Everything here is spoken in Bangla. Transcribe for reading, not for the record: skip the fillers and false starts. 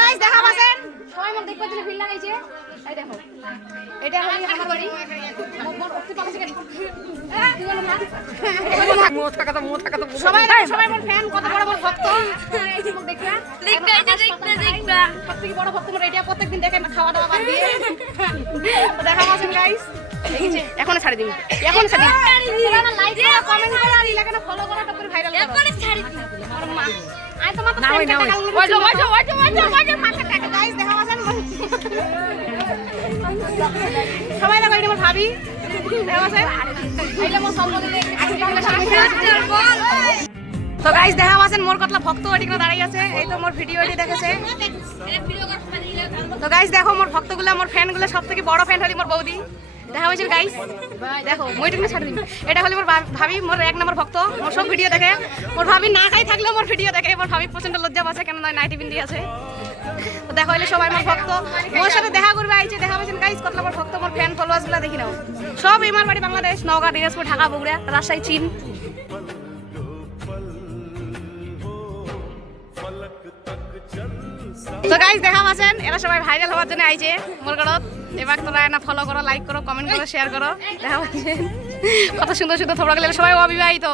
গাইস দেখা পাচ্ছেন সবাই মন দেখবার জন্য ভিড় লাগাইছে। এই দেখো এটা হলো আমার বাড়ি মোর অক্তি পাশে গাড়ি কি বলো না মোট টাকা তো সবাই সবাই মোর ফ্যান কত বড় বড় ভক্ত এই যে মুখ দেখা দেখবা সবথেকে বড় ভক্ত মোর এটা প্রত্যেকদিন দেখেন খাওয়া দাওয়া বাদ দিয়ে দেখা পাচ্ছেন গাইস এখন ছাড়ি দিবি এখন ছাড়ি তোরা না লাইক করো কমেন্ট করো আর ইলাকানে ফলো করো টপ করে ভাইরাল করো এখন ছাড়ি দিবি আর মা আই তোমার তো ফ্রেন্ড টাকা ওইজো মাথা টাকা গাইস দেখা পাচ্ছেন সবাই লাগা এটা আমার ভাবি দেখা পাচ্ছেন এইলে মোর সম্বন্ধে তো গাইস দেখা পাচ্ছেন মোর কতলা ভক্ত ওইদিকে দাঁড়িয়ে আছে এই তো মোর ভিডিও এটি দেখেছে তো গাইস দেখো মোর ভক্তগুলো মোর ফ্যানগুলো সবথেকে বড় ফ্যান হলি মোর বৌদি দেখা হয়েছে গাইস দেখো মইটুকু ছাড় দিন এটা হলো মোর ভাবি মোর এক নম্বর ভক্ত মোর সব ভিডিও দেখে মোর ভাবি না খাই থাকলেও মোর ভিডিও দেখে মোর ভাবি প্রচন্ড লজ্জা পাচ্ছে কেন নয় নাইটি বিন্দি আছে তো দেখা হইলে সবাই মোর ভক্ত মোর সাথে দেখা করবে আইছে দেখা হয়েছে গাইস কতলা মোর ভক্ত মোর ফ্যান ফলোয়ার্স গুলা দেখি নাও সব আমার বাড়ি বাংলাদেশ নওগাঁ দিনাজপুর ঢাকা বগুড়া রাজশাহী চীন তো গাইস দেখা পাচ্ছেন এরা সবাই ভাইরাল হওয়ার জন্য আইছে মোর ঘরত এবার তোরা না ফলো করো লাইক করো কমেন্ট করো শেয়ার করো দেখা পাচ্ছেন কত সুন্দর সুন্দর থোবড়া গেলে সবাই অবিবাহিত